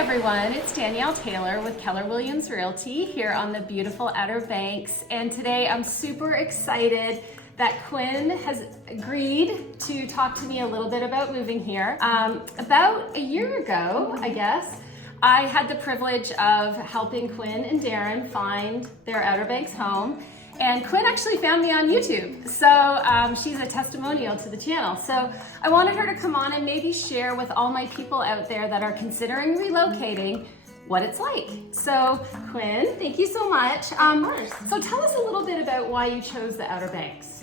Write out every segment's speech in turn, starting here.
everyone, it's Danielle Taylor with Keller Williams Realty here on the beautiful Outer Banks, and today I'm super excited that Quinn has agreed to talk to me a little bit about moving here. About a year ago, I guess, I had the privilege of helping Quinn and Darren find their Outer Banks home. And Quinn actually found me on YouTube. So she's a testimonial to the channel. So I wanted her to come on and maybe share with all my people out there that are considering relocating what it's like. So Quinn, thank you so much. Of course. So tell us a little bit about why you chose the Outer Banks.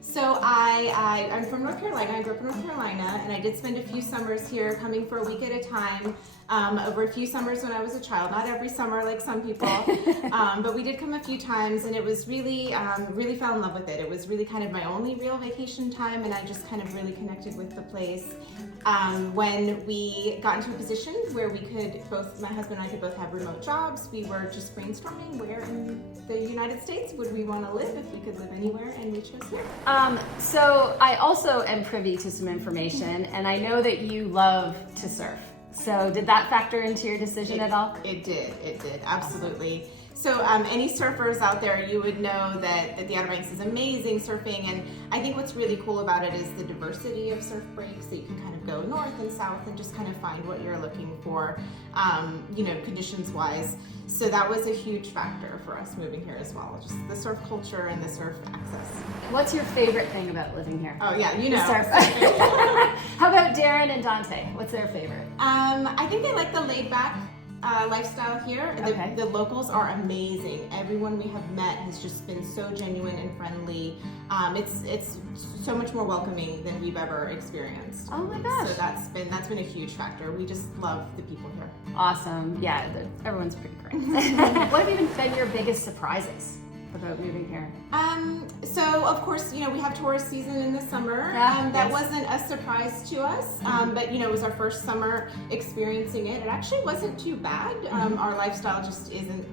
So I'm from North Carolina. I grew up in North Carolina, and I did spend a few summers here, coming for a week at a time. Over a few summers when I was a child, not every summer like some people, but we did come a few times, and it was really, really fell in love with it. It was really kind of my only real vacation time, and I just kind of really connected with the place. When we got into a position where we could both, my husband and I could both have remote jobs, we were just brainstorming where in the United States would we want to live, if we could live anywhere, and we chose here. So I also am privy to some information, and I know that you love to surf. So did that factor into your decision at all? It did, absolutely. So any surfers out there, you would know that the Outer Banks is amazing surfing, and I think what's really cool about it is the diversity of surf breaks, that you can kind of go north and south and just kind of find what you're looking for, conditions wise. So that was a huge factor for us moving here as well, just the surf culture and the surf access. What's your favorite thing about living here? Oh yeah, you know. Surf. How about Darren and Dante? What's their favorite? I think they like the laid back lifestyle here. Okay. The locals are amazing. Everyone we have met has just been so genuine and friendly. It's so much more welcoming than we've ever experienced. Oh my gosh. So that's been a huge factor. We just love the people here. Awesome. Yeah, everyone's pretty great. What have even been your biggest surprises about moving here? So of course, we have tourist season in the summer. Yeah, that yes. wasn't a surprise to us, but it was our first summer experiencing it. It actually wasn't too bad. Our lifestyle just isn't,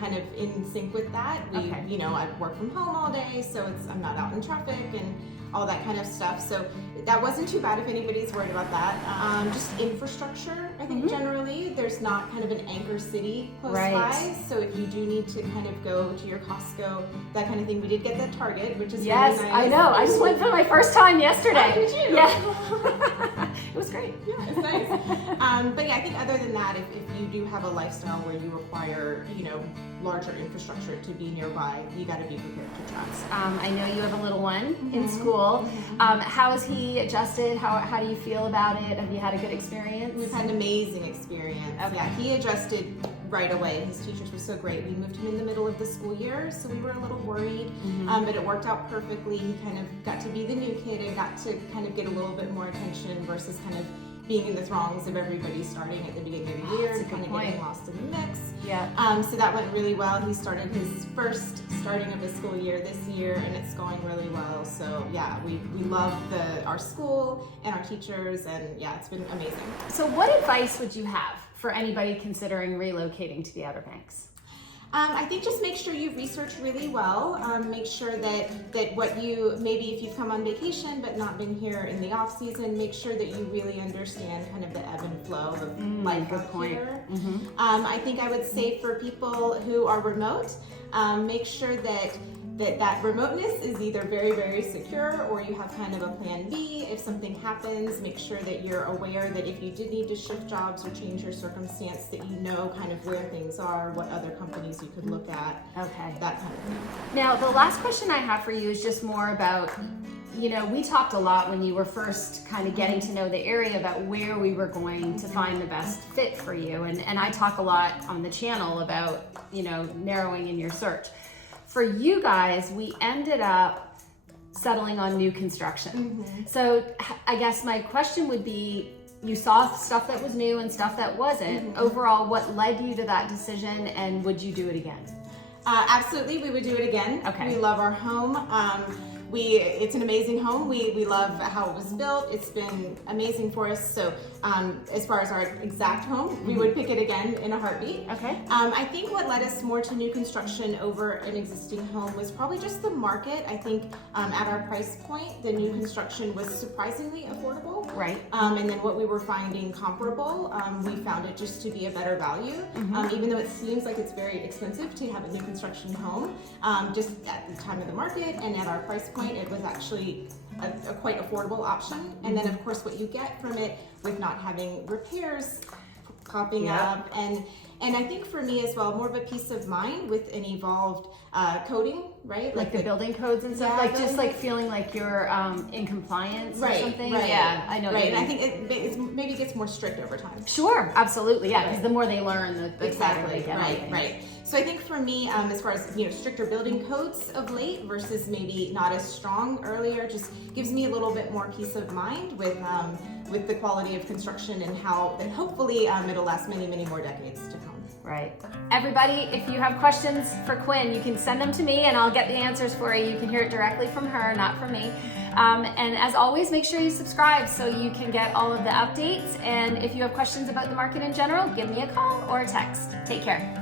kind of in sync with that. I work from home all day, so I'm not out in traffic and all that kind of stuff. So that wasn't too bad if anybody's worried about that. Just infrastructure, I think generally, there's not kind of an anchor city close by. So if you do need to kind of go to your Costco, that kind of thing, we did get that Target, which is yes, really nice. I know. I just went for my first time yesterday. Oh, did you? Yeah. It was great. Yeah, it's nice. But yeah, I think other than that, if you do have a lifestyle where you require, larger infrastructure to be nearby, you got to be prepared to trust. I know you have a little one in school. How has he adjusted? How do you feel about it? Have you had a good experience? We've had an amazing experience. Okay. Yeah, he adjusted right away. His teachers were so great. We moved him in the middle of the school year, so we were a little worried, but it worked out perfectly. He kind of got to be the new kid and got to kind of get a little bit more attention versus kind of being in the throngs of everybody starting at the beginning of the year, kind of getting lost in the mix. Yeah. So that went really well. He started his first starting of the school year this year, and it's going really well. So yeah, we love our school and our teachers, and yeah, it's been amazing. So what advice would you have for anybody considering relocating to the Outer Banks? I think just make sure you research really well. Make sure that what maybe if you've come on vacation but not been here in the off season, make sure that you really understand kind of the ebb and flow of life up here. I think I would say for people who are remote, make sure that remoteness is either very, very secure, or you have kind of a plan B. If something happens, make sure that you're aware that if you did need to shift jobs or change your circumstance, that you know kind of where things are, what other companies you could look at, that kind of thing. Now, the last question I have for you is just more about, we talked a lot when you were first kind of getting to know the area about where we were going to find the best fit for you. And I talk a lot on the channel about, narrowing in your search. For you guys, we ended up settling on new construction. So I guess my question would be, you saw stuff that was new and stuff that wasn't. Overall, what led you to that decision, and would you do it again? Absolutely, we would do it again. Okay. We love our home. it's an amazing home. We love how it was built. It's been amazing for us. So as far as our exact home, we would pick it again in a heartbeat. Okay. I think what led us more to new construction over an existing home was probably just the market. I think at our price point, the new construction was surprisingly affordable. Right. And then what we were finding comparable, we found it just to be a better value. Even though it seems like it's very expensive to have a new construction home, just at the time of the market and at our price point, it was actually a quite affordable option. And then of course what you get from it with not having repairs popping up, and I think for me as well, more of a peace of mind with an evolved coding, right? Like the building codes and stuff, like just like feeling like you're in compliance or something. Right. Yeah, I know. Right, and I think it maybe gets more strict over time. Sure, absolutely, yeah, because the more they learn, the Exactly, better they get. right. So I think for me, as far as stricter building codes of late versus maybe not as strong earlier, just gives me a little bit more peace of mind with the quality of construction and how that hopefully it'll last many more decades to come. Right. Everybody, if you have questions for Quinn, you can send them to me and I'll get the answers for you. You can hear it directly from her, not from me. And as always, make sure you subscribe so you can get all of the updates. And if you have questions about the market in general, give me a call or a text. Take care.